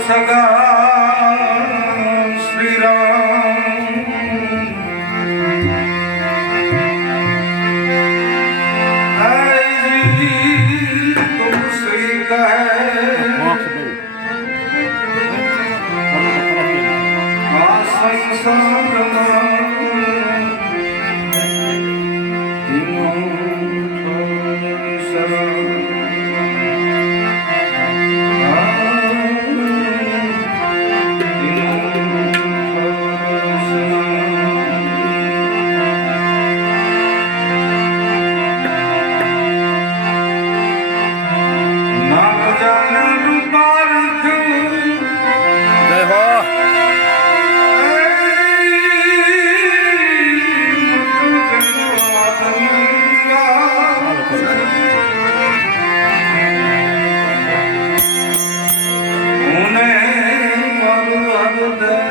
સગા શ્રી રામ तुमसे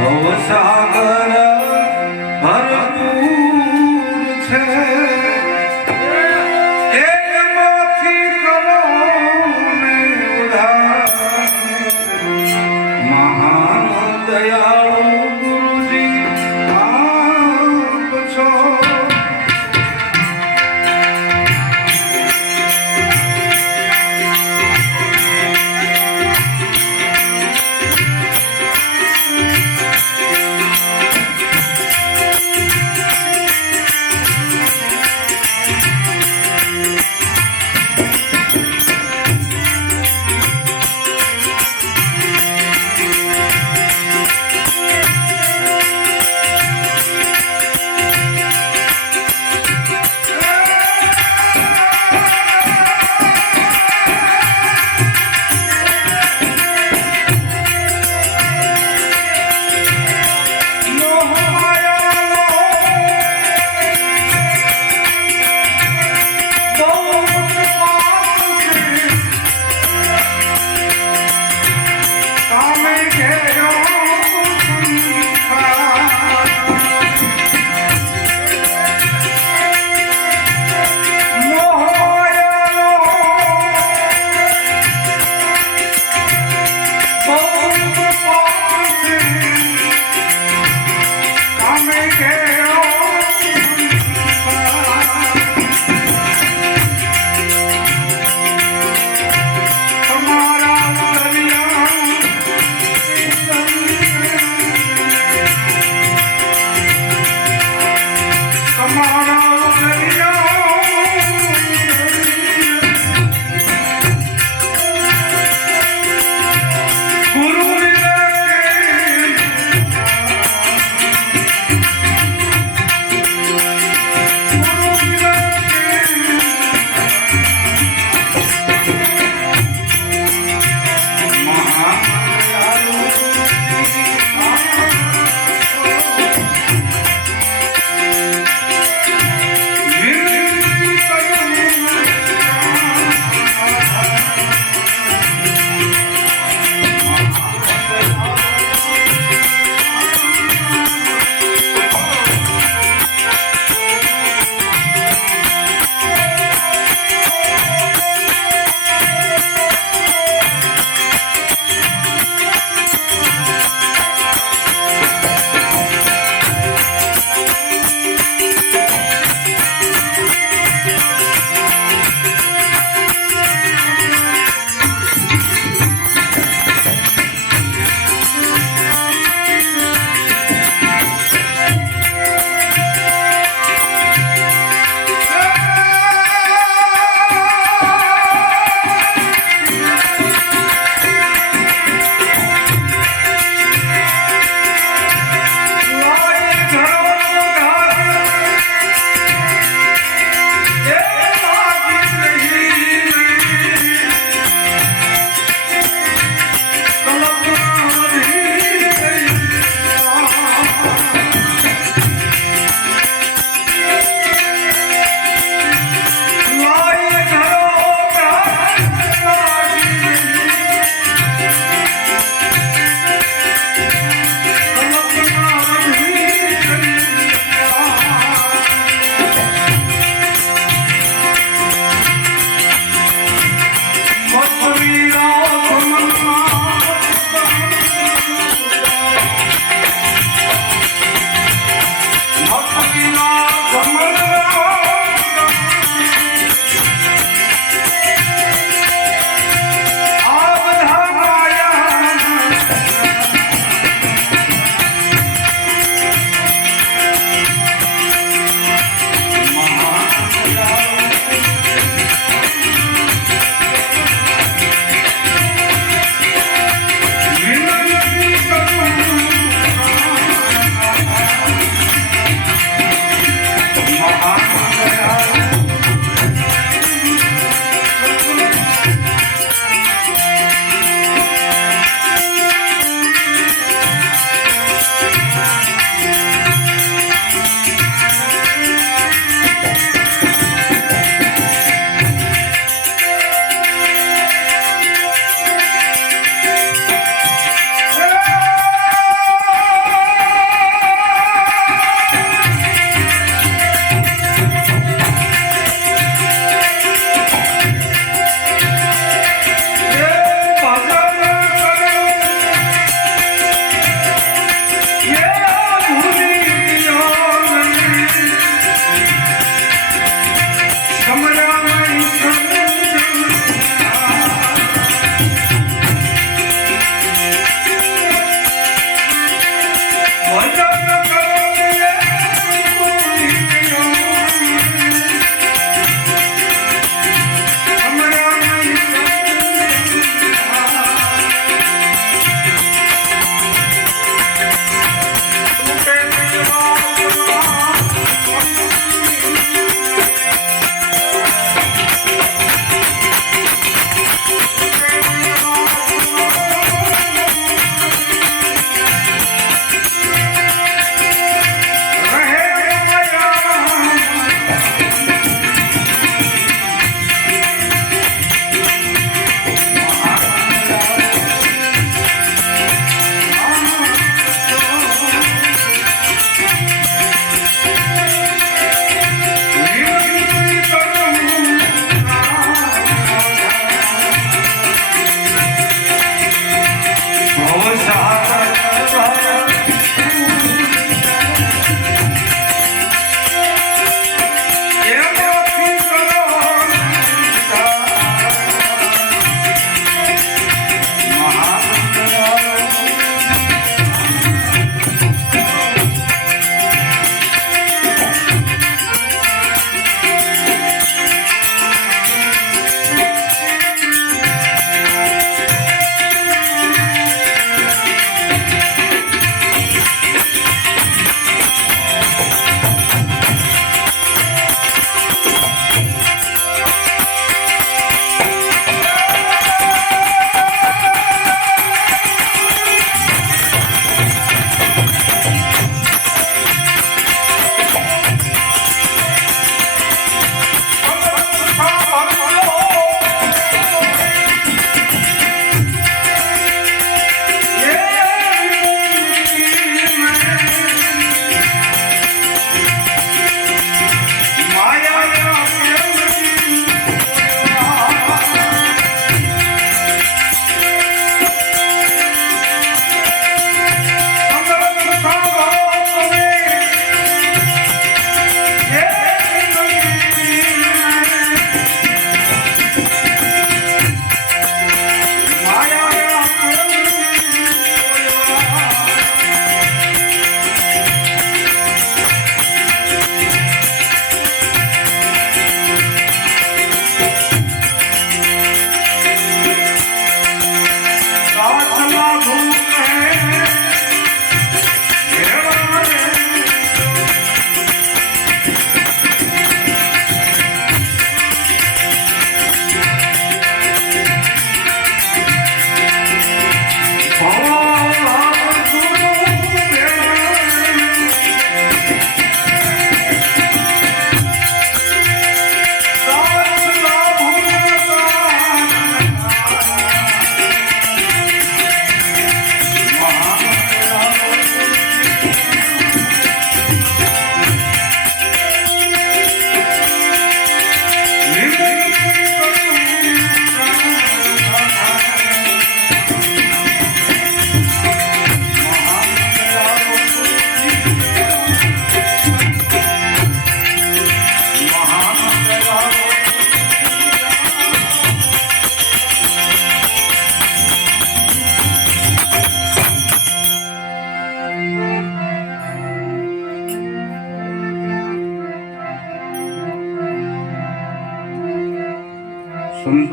ભવસાગર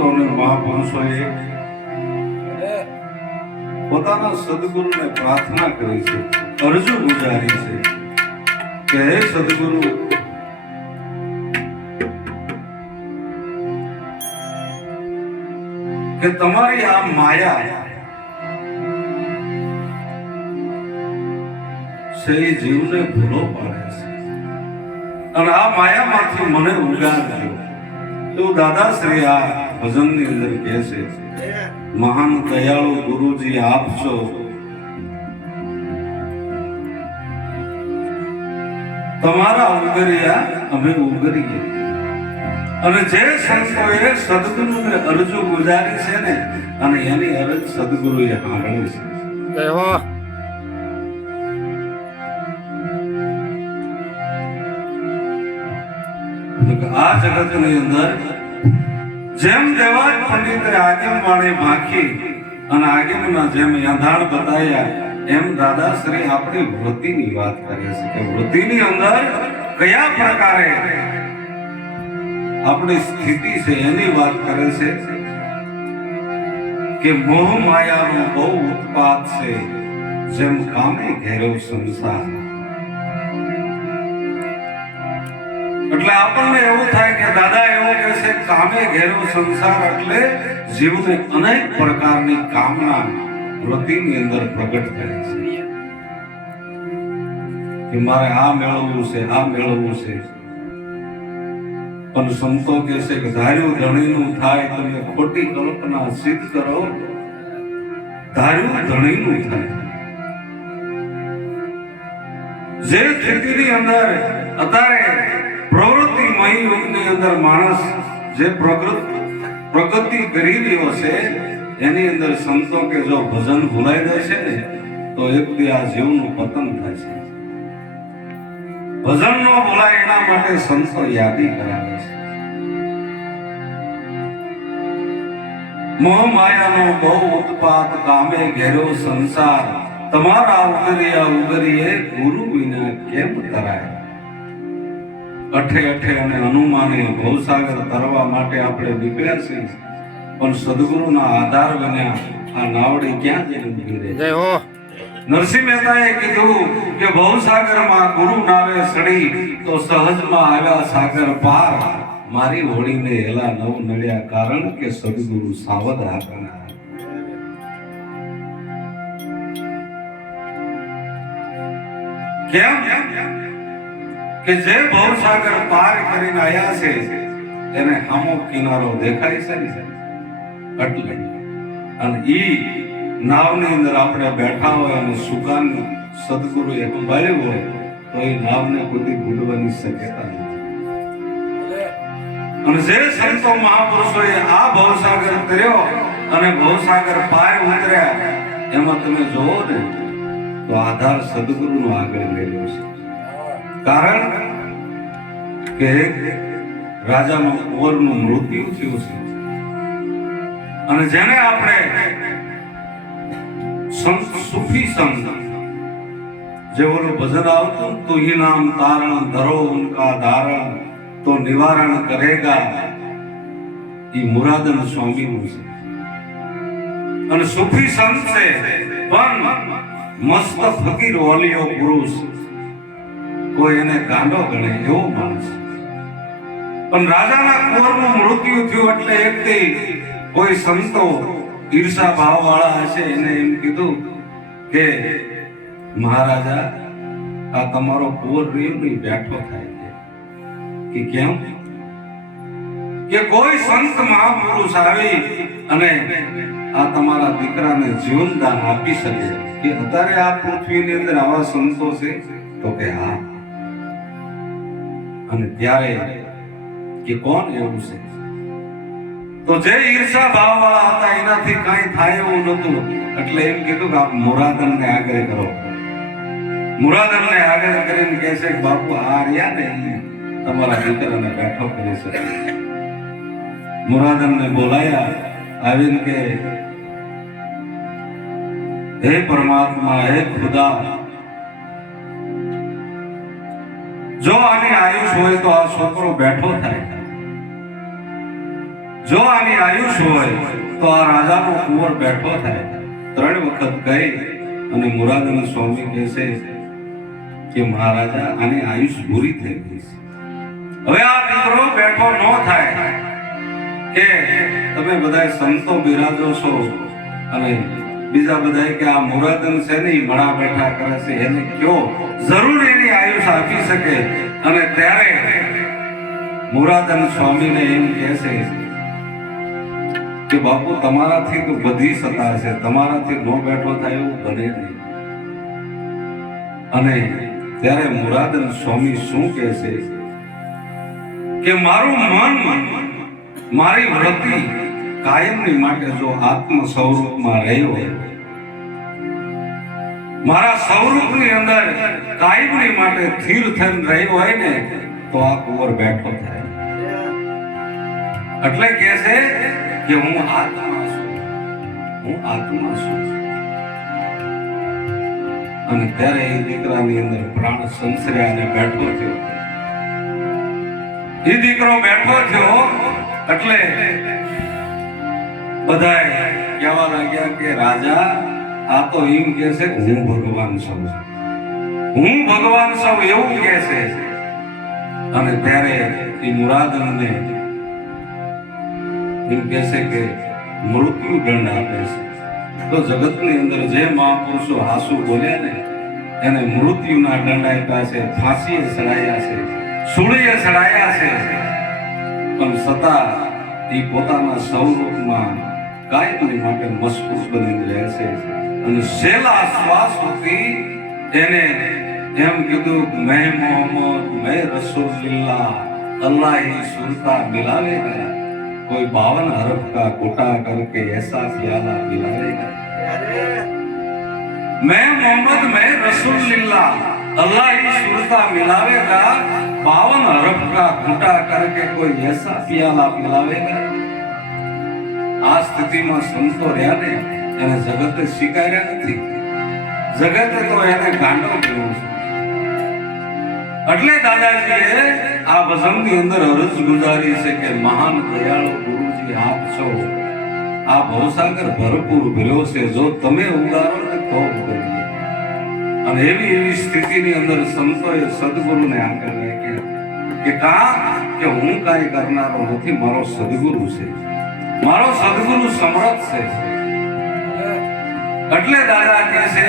સંતો અને મહાપુરુષોએ પોતાના સદગુરુને પ્રાર્થના કરી છે, અરજુ ગુજારી છે કે હે સદગુરુ, કે તમારી આ માયા છે એ જીવને ભૂલો પાડે છે અને આ માયામાંથી મને ઉગારજો એવું દાદાશ્રી આ ભજનની અંદર કહે છે. મહાન દયાળુ ગુરુજી આપ છો, તમારા ઉગર્યા અમે ઉગરીએ. અને જે સંતોએ સદગુરુને અરજુ ગુજારી છે ને, અને એની અરજ સદગુરુએ સાંભળી છે. આ જગતની અંદર જેમ દેવાજ પંડિતે આગેમ વાણી ભાખી અને આગેમના જેમ યાંધાણ બતાયા, એમ દાદાશ્રી આપણી વૃત્તિની વાત કરે છે કે વૃત્તિની અંદર કયા પ્રકારે આપણી સ્થિતિ છે એની વાત કરે છે કે મોહ માયાનો બહુ ઉત્પાત છે, જેમ કામે ઘેરો સંસાર. એટલે આપણને એવું થાય કે દાદા એવું કહે છે કામે ઘેરો સંસાર, એટલે જીવને અનેક પ્રકારની કામના વૃત્તિની અંદર પ્રગટ કરે છે કે મારે આ મેળવવું છે, આ મેળવવું છે. પણ સંતો કહે છે કે ધાર્યું ધણીનું થાય, તમે ખોટી કલ્પના સિદ્ધ કરો, ધાર્યું ધણીનું થાય. જે સ્થિતિની અંદર અત્યારે પ્રવૃત્તિમય યુગની અંદર માણસ જે પ્રગતિ કરી રહ્યો છે, એની અંદર સંતો કે જો ભજન ભૂલાઈ જાય છે ને, તો એક દી આ જીવનું પતન થાય છે. ભજન નો ભૂલાય એના માટે સંતો યાદી કરાવે છે. મોહ માયાનો બહુ ઉત્પાત, કામે ઘેરો સંસાર, તમારા ઉગરિયા ઉગરીએ ગુરુ વિના કેમ કરાય. અઠે અઠે અને હનુમાને ભવસાગર તરવા માટે આપણે નીકળ્યા છીએ, પણ સદગુરુના આધાર બન્યા આ નાવડી ક્યાં જઈને ઊભી રહે. જય હો. નરસિંહ મહેતાએ કીધું કે ભવસાગરમાં ગુરુ નાવે સડી, તો સહજમાં આવ્યા સાગર પાર. મારી હોળીને હેલા નવ નડ્યા, કારણ કે સદગુરુ સાવધ રાખનાર. કેમ કે જે ભવસાગર પાર કરીને આયા છે એને સામો કિનારો દેખાય છે ને, એટલે અને ઈ નાવની અંદર આપણે બેઠા હોય અને સુકાન સદગુરુ એક બાળ્યું હોય તો એ નાવને બધી ભૂલવાની શક્યતા નથી. અને જે સંતો મહાપુરુષોએ આ ભવસાગર તર્યો અને ભવસાગર પાર ઉતર્યા, એમાં તમે જોવો ને તો આધાર સદગુરુનો આગળ મેળ્યો છે. કારણ કે રાજાનો કુંવરનું મૃત્યુ થયું છે, અને જેને આપણે સંત સૂફી સંત જે ઓલું ભજન આવતું, તો ઈ નામ તારણ ધરો ઉનકા ધારણ, તો નિવારણ કરેગા, ઈ મુરાદન સ્વામીનું છે. અને સૂફી સંત છે પણ મસ્ત ફકીર ઓલિયો પુરુષ, કોઈ એને ગાંડો ગણે એવો માણસ. પણ રાજાના કુંવરનું મૃત્યુ થયું એટલે એકથી કોઈ સંતો ઈર્ષા ભાવ વાળા હશે, એને એમ કીધું કે મહારાજા આ તમારો કુંવર રહ્યો ને બેઠો થાય છે. કે કેમ? કે કોઈ સંત મહાપુરુષ આવી અને આ તમારા દીકરાને જીવનદાન આપી શકે. કે અત્યારે આ પૃથ્વીની અંદર આવા સંતો છે? તો કે હા. અને ત્યારે કે કોણ એવું છે? તો જે ઈર્ષા ભાવ વાળા હતા એનાથી કઈ થાય એવું નતું, એટલે એમ કીધું કે આપ મુરાદનને આગળ કરો. મુરાદનને આગળ કરીને કહે છે કે બાપુ આ રહ્યા ને તમારા દીકરાને બેઠો કરી શકે. મુરાદનને બોલાયા, આવીને કે હે પરમાત્મા, હે ખુદા, જો આની આયુષ હોય તો આ છોકરો બેઠો થાય. જો આની આયુષ હોય તો આ રાજાનો કુંવર બેઠો થાય. 3 વખત કહી અને મુરાદાનંદ સ્વામી કહેશે કે મહારાજા આની આયુષ પૂરી થઈ ગઈ છે. હવે આ દીકરો બેઠો ન થાય કે તમે બધા સંતો બિરાજો છો અને બીજા બધા કે આ મુરાદન છે ને મણા બેઠા કરે છે એને કયો જરૂર એની આયુષ આપી શકે. અને ત્યારે મુરાદન સ્વામીને એમ કહેશે કે બાપુ તમારાથી તો બધી સત્તા છે, તમારાથી નો બેઠો થાય એવું બને નહીં. અને ત્યારે મુરાદન સ્વામી શું કહેશે કે મારું મન મારી વૃત્તિ કાયમની માટે જો આત્મ સ્વરૂપમાં રહ્યો, મારા સ્વરૂપની અંદર કાયમની માટે સ્થિર થઈને રહ્યો હોય ને તો આ કુંવર બેઠો થાય. એટલે કહેશે કે હું આત્મા છું, હું આત્મા છું. અને ત્યારે એ દીકરાની અંદર પ્રાણ સંસર્યા અને બેઠો થયો. એ દીકરો બેઠો થયો એટલે બધા કહેવા લાગ્યા કે રાજા આ તો એમ કહે છે હું ભગવાન છું, હું ભગવાન છું એવું કહે છે. અને ત્યારે એ મુરાદનને એમ કહે છે કે મૃત્યુ દંડ આપે છે. તો જગતની અંદર જે મહાપુરુષો હાસુ બોલ્યા ને એને મૃત્યુના દંડ આપ્યા છે, ફાંસીએ ચડાયા છે, સૂળીએ ચડાયા છે. પણ છતાં એ પોતાના સ્વરૂપમાં કાયમી માટે મશગુલ બની રહે છે. અને છેલ્લા શ્વાસ સુધી એને એમ કીધું મેં મોહમ્મદ મેં રસૂલુલ્લાહ अल्लाह ही सुनता मिलावेगा, कोई 52 हरफ का कोटा करके ऐसा प्याला पिलावेगा. मैं मोहम्मद मैं रसूलुल्लाह अल्लाह ही सुनता मिलावेगा, 52 हरफ का कोटा करके कोई ऐसा प्याला पिलावेगा. આ સ્થિતિમાં સંતો રહ્યા ને એને જગતે સ્વીકાર્યા નથી. જગતે તો એને ગાંડો કર્યો છે. એટલે દાદાજીએ આ ભજનની અંદર અરજ ગુજારી છે કે મહાન દયાળુ ગુરુજી આપ છો. આ ભવસાગર ભરપૂર ભર્યો છે, જો તમે ઉગારો ને તો ઉગરીએ. અને એવી સ્થિતિની અંદર સંતોએ સદગુરુને આગળ રાખ્યા કે કે હું કાંઈ કરનારો નથી, મારો સદગુરુ છે, મારો સદગુરુ સમર્થ છે. એટલે દાદા કહે છે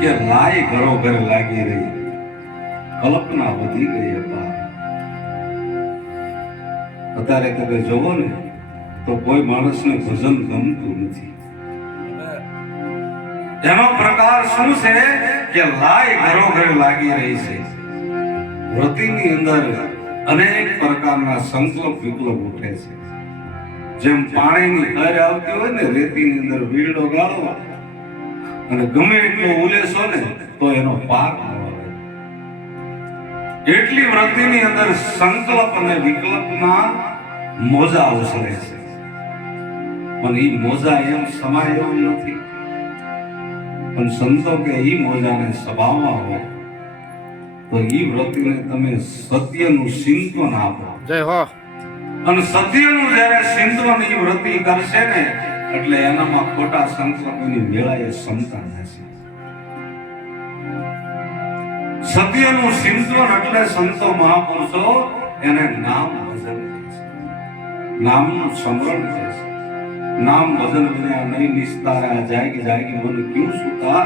કે લાઈ ઘરો ઘર લાગી રહી, કલ્પના વધી ગઈ અપાર. અત્યારે તમે જોવો ને તો કોઈ માણસને ભજન ગમતું નથી. એનો પ્રકાર શું છે કે લાઈ ઘરો ઘર લાગી રહી છે. વૃત્તિની અંદર અનેક પ્રકારના સંકલ્પ વિકલ્પ ઉઠે છે. જેમ પાણીની લહેર આવતી હોય ને રેતીની અંદર વીડો ગાળો અને ગમે એટલો ઉલેસો ને તો એનો પાર ન આવે. એટલી વૃત્તિની અંદર સંકલ્પ અને વિકલ્પના મોજા ઉછળે છે. પણ એ મોજા એમ સમાય એવું નથી. પણ સંતો કે એ મોજાને સભાવવા હોય તો એ વૃત્તિને તમે સત્યનું સિંચન આપો. જય હો. અને સત્યનું જ્યારે સિંચન એ વૃત્તિ કરશે ને એટલે એનામાં ખોટા સંકલ્પની વેળાએ ક્ષમતા થશે. સત્યનું સિંચન એટલે સંતો મહાપુરુષો એને નામ ભજન કહે છે, નામનું સ્મરણ કહે છે. નામ ભજન વિના નહીં નિસ્તારા જાગી જાગી મન ક્યું સુતા,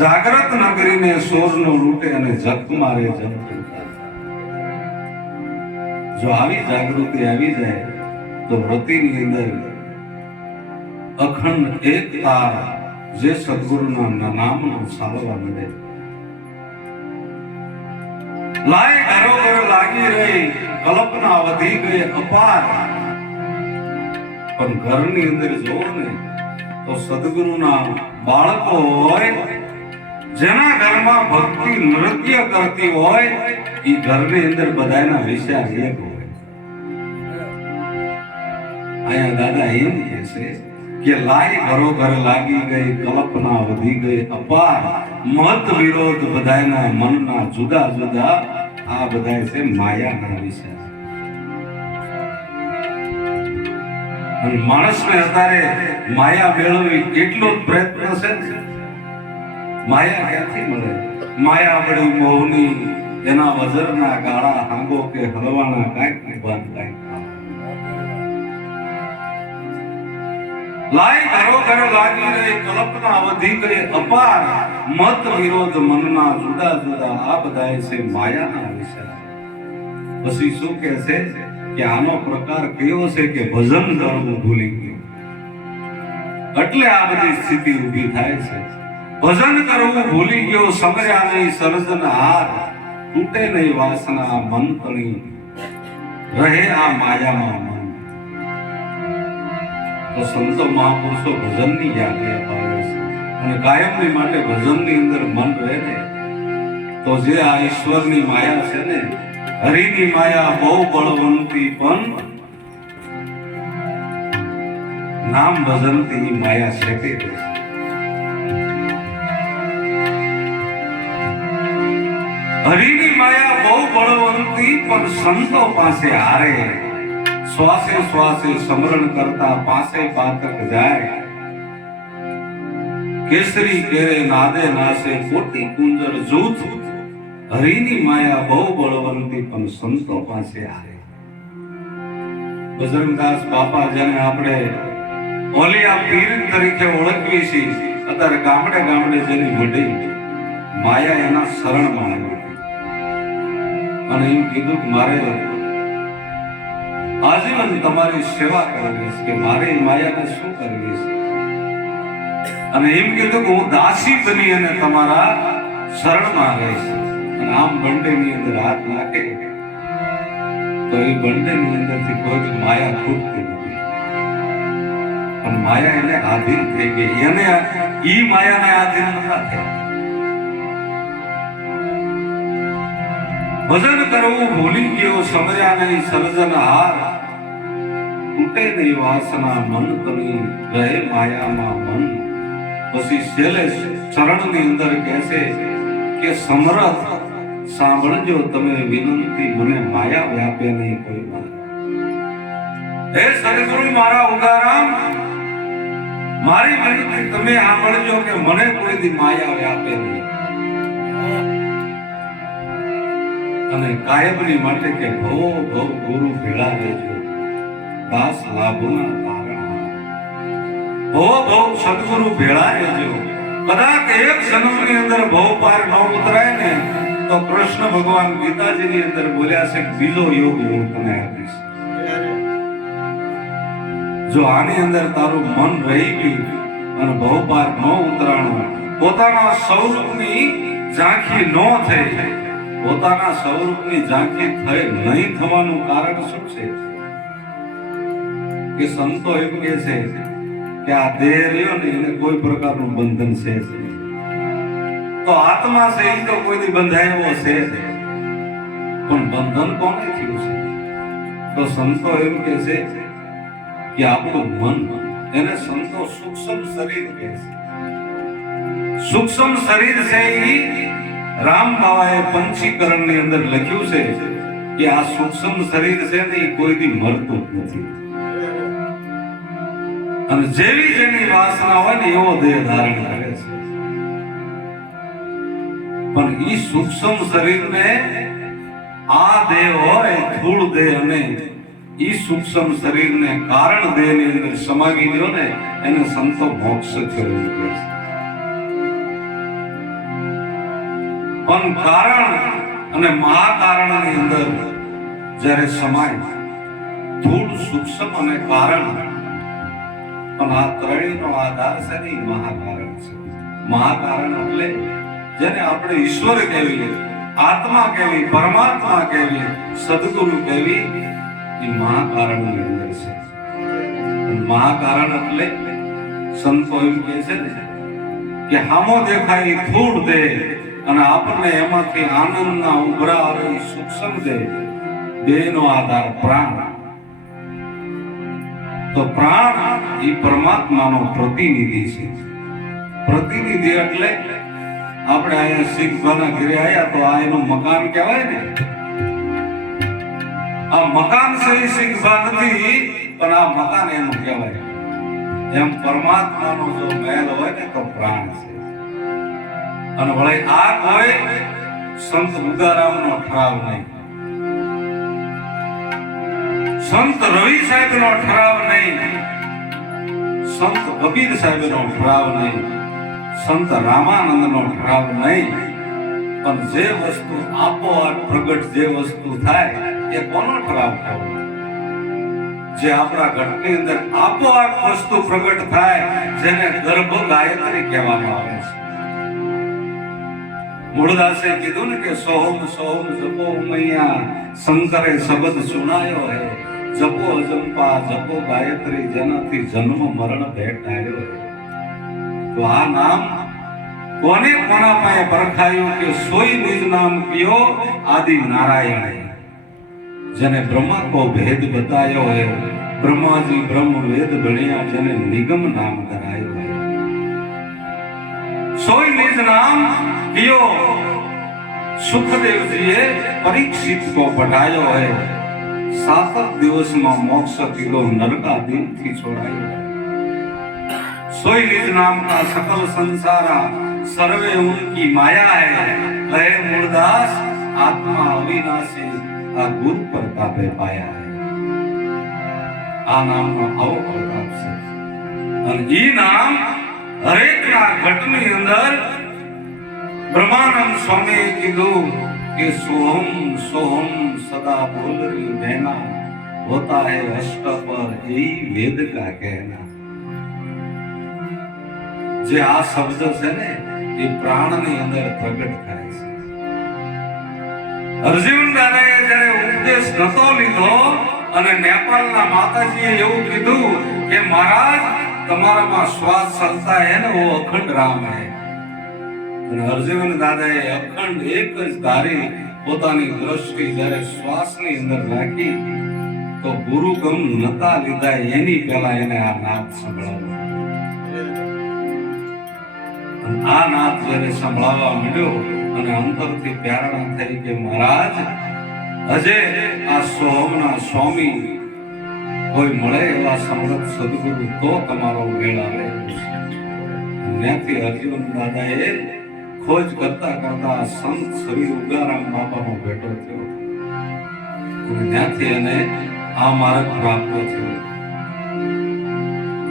જાગ્રત નગરીને સોરનો લૂટે અને જગ મારે જંતુ. જો આવી જાગૃતિ આવી જાય તો વૃત્તિની અંદર અખંડ એક તાર જે સદગુરુના નામનો ચાલવા મળે. લાય ઘરો ઘર લાગી રહી, કલ્પના વધી ગઈ અપાર. પણ ઘરની અંદર જોવો ને તો સદગુરુના બાળકો હોય, જેના ઘરમાં ભક્તિ નૃત્ય કરતી હોય, એ ઘરની અંદર બધાના વિચાર એક હોય. અહીંયા દાદા એમ કહે છે કે લાય ઘરો ઘર લાગી ગઈ, કલ્પના વધી ગઈ અપાર. મત વિરોધ બધાના મનના જુદા જુદા, આ બધા છે માયાના વિચાર. અને માણસને અત્યારે માયા મેળવવી કેટલો જ પ્રયત્ન છે. માયા ક્યાંથી મળે? માયા બળી મોહની, એના વજરના ગાળા હાંગો કે હલવાના કાંઈક બાદ કાંઈક લાઈ ઘરો ઘર લાગી રહી કલ્પના વધી ગઈ અપાર, મત વિરોધ મનના જુદા જુદા આ બધાય છે માયાના વિચાર. પછી શું કહે છે કે આનો પ્રકાર કયો છે કે ભજન કરવું ભૂલી ગયું, એટલે આ બધી સ્થિતિ ઊભી થાય છે. ભજન કરવું ભૂલી ગયો, સમર્યા નહીં સર્જન હાર, તૂટે નહીં વાસના મન તણી, રહે આ માયામાં મન. તો સંતો મહાપુરુષો ભજનની યાદી અપાવે છે અને કાયમની માટે ભજનની અંદર મન રહે ને તો જે આ ઈશ્વરની માયા છે ને, હરિની માયા બહુ બળવંતી પણ નામ ભજનથી માયા શેકી દે છે. હરિની માયા બહુ બળવંતી પણ સંતો પાસે હારે, શ્વાસે શ્વાસે સ્મરણ કરતા પાસે પાતક જાય. કેસરી કેરે નાદે નાસે કોટી કુંજર જૂથ, હરિની માયા બહુ બળવંતી પણ સંતો પાસે હારે. બજરંગદાસ બાપા જેને આપણે ઓલિયા પીર તરીકે ઓળખવી છીએ, અત્યારે ગામડે ગામડે જેની વડી માયા એના શરણમાં આવી અને એમ કીધું કે મારે આજીવન તમારી સેવા કરવી છે, કે મારે એ માયાને શું કરવી છે. અને એમ કીધું કે હું દાસી બની અને તમારા શરણમાં રહીશ. અને આમ બંટેની અંદર હાથ નાખે તો એ બંટેની અંદરથી કોઈ માયા ખૂટતી નથી. પણ માયા એને આધીન થઈ ગઈ, એને ઈ માયાને આધીન નતા થયા. ભજન કરવું ભૂલી ગયો, સમર્યા નહીં સર્જન હાર, તૂટે નહીં વાસના મન તણી, રહે માયામાં મન. પછી છેલ્લે ચરણની અંદર કહેશે કે સમરથ સાંભળજો તમે વિનંતી, મને માયા વ્યાપે નહીં કોઈ વાર. હે સદગુરુ મારા ઉગારામ, મારી વિનંતી તમે સાંભળજો કે મને કોઈ દી માયા વ્યાપે નહીં. અને કાયમની માટે કે ભવ ભવ ગુરુ ભેળા રહેજો, દાસ લાભના તારણમાં. ભવ ભવ સદગુરુ ભેળા રહેજો. કદાચ એક જન્મની અંદર ભવ પાર ન ઉતરાય ને તો કૃષ્ણ ભગવાન ગીતાજીની અંદર બોલ્યા છે બીજો યોગ હું તને આપીશ. જો આની અંદર તારું મન રહી ગયું અને ભવ પાર ન ઉતરાણું, પોતાના સ્વરૂપની ઝાંખી ન થઈ, પોતાના સ્વરૂપની ઝાંખી થઈ નહીં થવાનું કારણ શું છે? કે સંતો એમ કહે છે કે આ દેહ રહ્યો ને એને કોઈ પ્રકારનું બંધન છે તો આત્મા છે એ તો કોઈથી બંધાયેલો છે, પણ બંધન કોને થયું છે? તો સંતો એમ કહે છે કે આપણું મન, એને સંતો સૂક્ષ્મ શરીર કહે છે. સૂક્ષ્મ શરીર છે એ રામ બાવાએ પંચીકરણની અંદર લખ્યું છે કે આ સૂક્ષ્મ શરીર છે ને એ કોઈથી મરતું જ નથી. અને જેવી જેની વાસના હોય ને એવો દેહ ધારણ કરે છે. પણ ઈ સૂક્ષ્મ શરીરને આ દેહ હોય સ્થૂળ દેહ, અને ઈ સૂક્ષ્મ શરીરને કારણ દેહની અંદર સમાવી દો ને એને સંતો મોક્ષ થયો કહે છે. પણ કારણ અને મહાકારણની અંદર જ્યારે સમાય, સ્થૂળ સૂક્ષ્મ અને કારણ, પણ આ ત્રણેયનો આધાર છે ને મહાકારણ છે. મહાકારણ એટલે જેને આપણે ઈશ્વર કહેવીએ, આત્મા કહેવી, પરમાત્મા કહેવી, સદગુરુ કહેવી, એ મહાકારણની અંદર છે. મહાકારણ એટલે સંતો એમ કહે છે ને કે હામો દેખાય સ્થૂળ દેહ અને આપણને એમાંથી આનંદના ઉભરા આવે સૂક્ષ્મ દેહ, બેનો આધાર પ્રાણ. તો પ્રાણ એ પરમાત્માનો પ્રતિનિધિ છે. પ્રતિનિધિ એટલે આપણે અહીંયા શીખવાના ઘરે આવ્યા તો આ એનું મકાન કહેવાય ને. આ મકાન છે શીખવા નથી, પણ આ મકાન એનું કહેવાય. એમ પરમાત્માનો જો મહેલ હોય ને તો પ્રાણ છે. અને વળે આ કોઈ સંત ઉદારામનો ઠરાવ નહીં, સંત રવિ સાહેબનો ઠરાવ નહીં, સંત કબીર સાહેબનો ઠરાવ નહીં, સંત રામાનંદનો ઠરાવ નહીં, પણ જે વસ્તુ આપોઆપ પ્રગટ જે વસ્તુ થાય એ કોનો ઠરાવ થયો? જે આપણા ઘટની અંદર આપોઆપ વસ્તુ પ્રગટ થાય જેને ગર્ભ ગાયત્રી કહેવામાં આવે છે. મૂળદાસે કીધું ને કે સોહમ સોહમ જપો મૈયા શંકરે શબ્દ સુનાયો હે, જપો અજંપા જપો ગાયત્રી જેનાથી જન્મ મરણ ભેટાયો હે. તો આ નામ કોને કોના પાસે પરખાયું કે સોઈ નિજ નામ કયો આદિ નારાયણ, જેને બ્રહ્મા કો ભેદ બતાયો હે, બ્રહ્માજી બ્રહ્મ વેદ ગણ્યા જેને નિગમ નામ કરાયો હે. સોઈ નિજ નામ કયો સુખદેવજીએ પરીક્ષિત કો પઢાયો હે, 7 દિવસમાં મોક્ષ કિલો નરકાદિથી છોડાયો है. सोई निज नाम का सकल संसारा सर्वे उनकी माया है, कहे मूलदास आत्मा अविनाशी आ गुरु प्रतापे पाया है. आ नाम नो आવો પ્રતાપ છે. અને ઈ નામ હરેક ના ઘટની અંદર બ્રહ્માનંદ સ્વામી કીધું કે સોહમ સોહમ સદા બોલ रही बहना, होता है अष्ट पर यही वेद का कहना. જે આ શબ્દ છે ને એ પ્રાણની અંદર પ્રગટ થાય છે. અર્જુન દાદાએ જ્યારે ઉપદેશ નતો લીધો અને નેપાળના માતાજીએ એવું કીધું કે મહારાજ તમારામાં શ્વાસ ચલતા હે ને વો અખંડ રામ હે. અને અર્જુન દાદાએ અખંડ એક જ ધારી પોતાની દ્રષ્ટિ જ્યારે શ્વાસની અંદર રાખી તો ગુરુગમ નતા લીધા એની પહેલા એને આ નાદ સંભળાવ્યો. આ નાદ જ્યારે સંભળાવવા માંડ્યો અને અંતરથી પ્રેરણા થઈ કે મહારાજ હજે આ સોહમના સ્વામી કોઈ મળે એવા સમર્થ સદગુરુ તો તમારો મેળ આવે. ત્યાંથી અર્જુન દાદાએ ખોજ કરતા કરતા સંત શ્રી ઉગારામ બાપાનો ભેટો થયો અને ત્યાંથી એને આ માર્ગ પ્રાપ્ત થયો.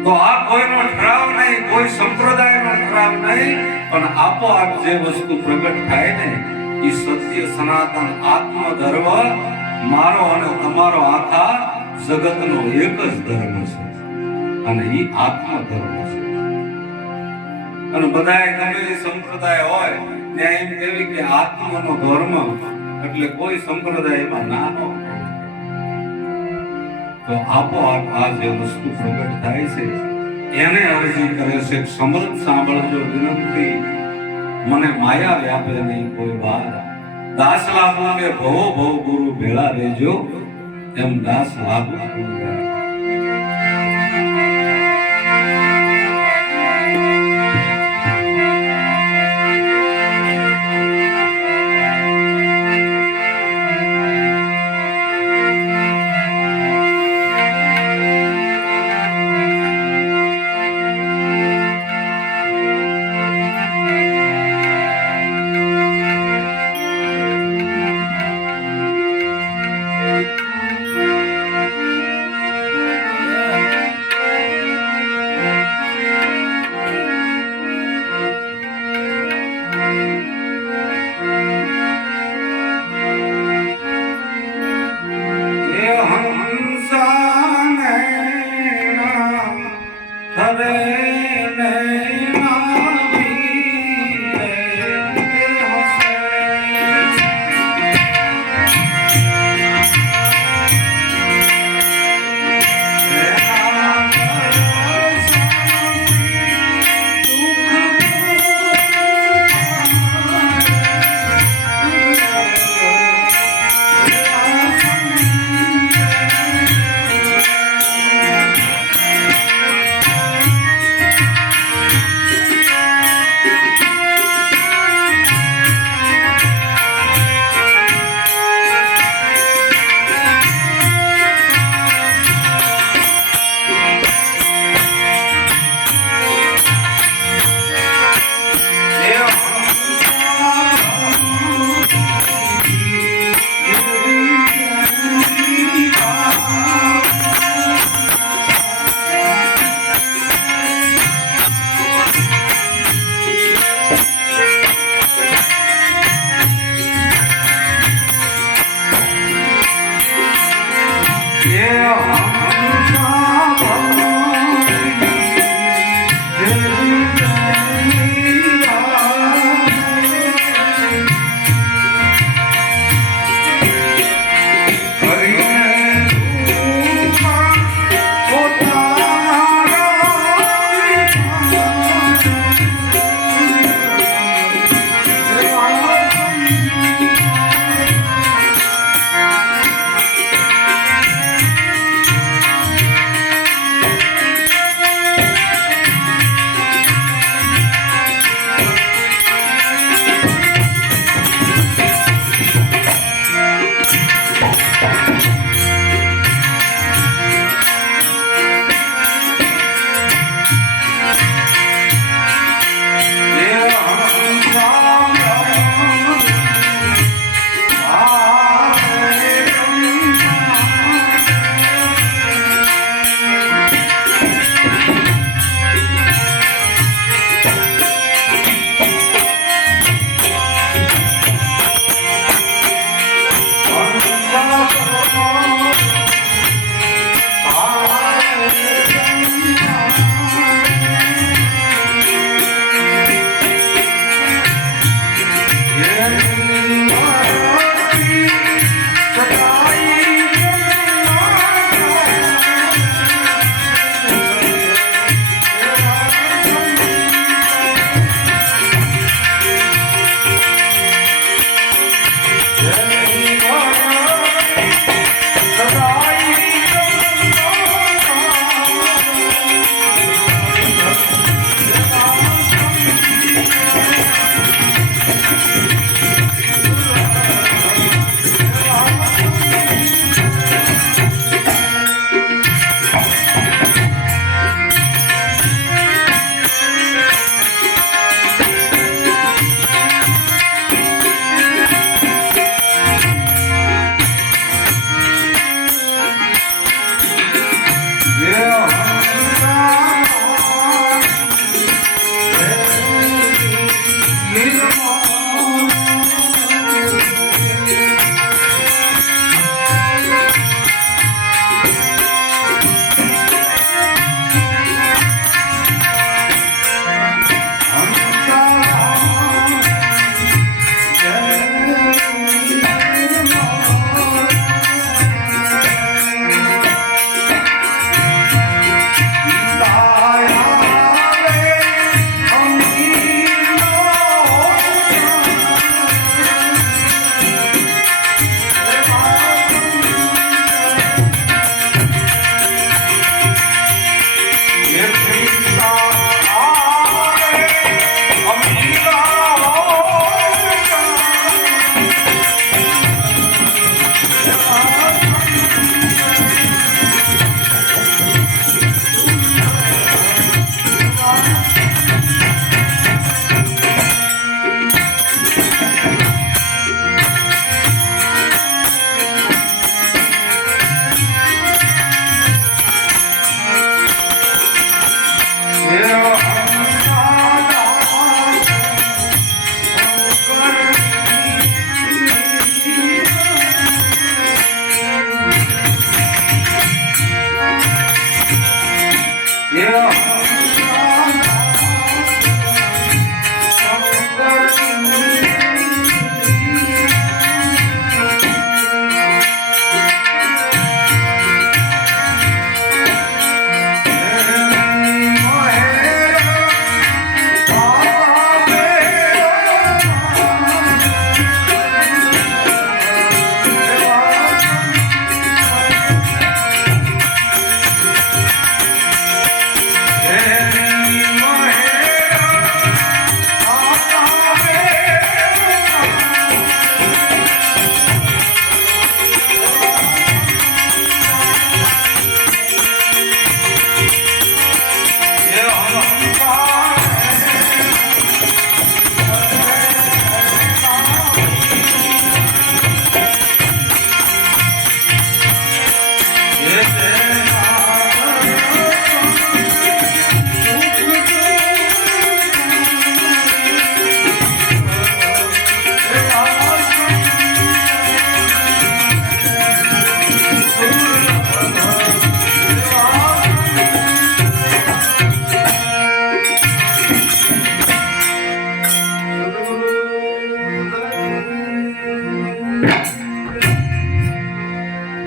તો આ કોઈનો ઠરાવ નહીં, કોઈ સંપ્રદાયનો ઠરાવ નહીં, પણ આપોઆપ જે વસ્તુ પ્રગટ થાય ને એ સત્ય સનાતન આત્મધર્મ મારો અને તમારો આખા જગતનો એક જ ધર્મ છે અને એ આત્મધર્મ છે. અને બધાએ ગમે એ સંપ્રદાય હોય ત્યાં એમ કહેવી કે આત્મનો ધર્મ એટલે કોઈ સંપ્રદાયમાં ના ન. તો આપોઆપ આ જે વસ્તુ પ્રગટ થાય છે એને અરજી કરે છે સમર્થ સાંભળજો વિનંતી, મને માયા વ્યાપે નહીં કોઈ વાર, દાસ લાગુ કે ભવો ભવ ગુરુ ભેળા રહેજો, એમ દાસ લાગુ હરે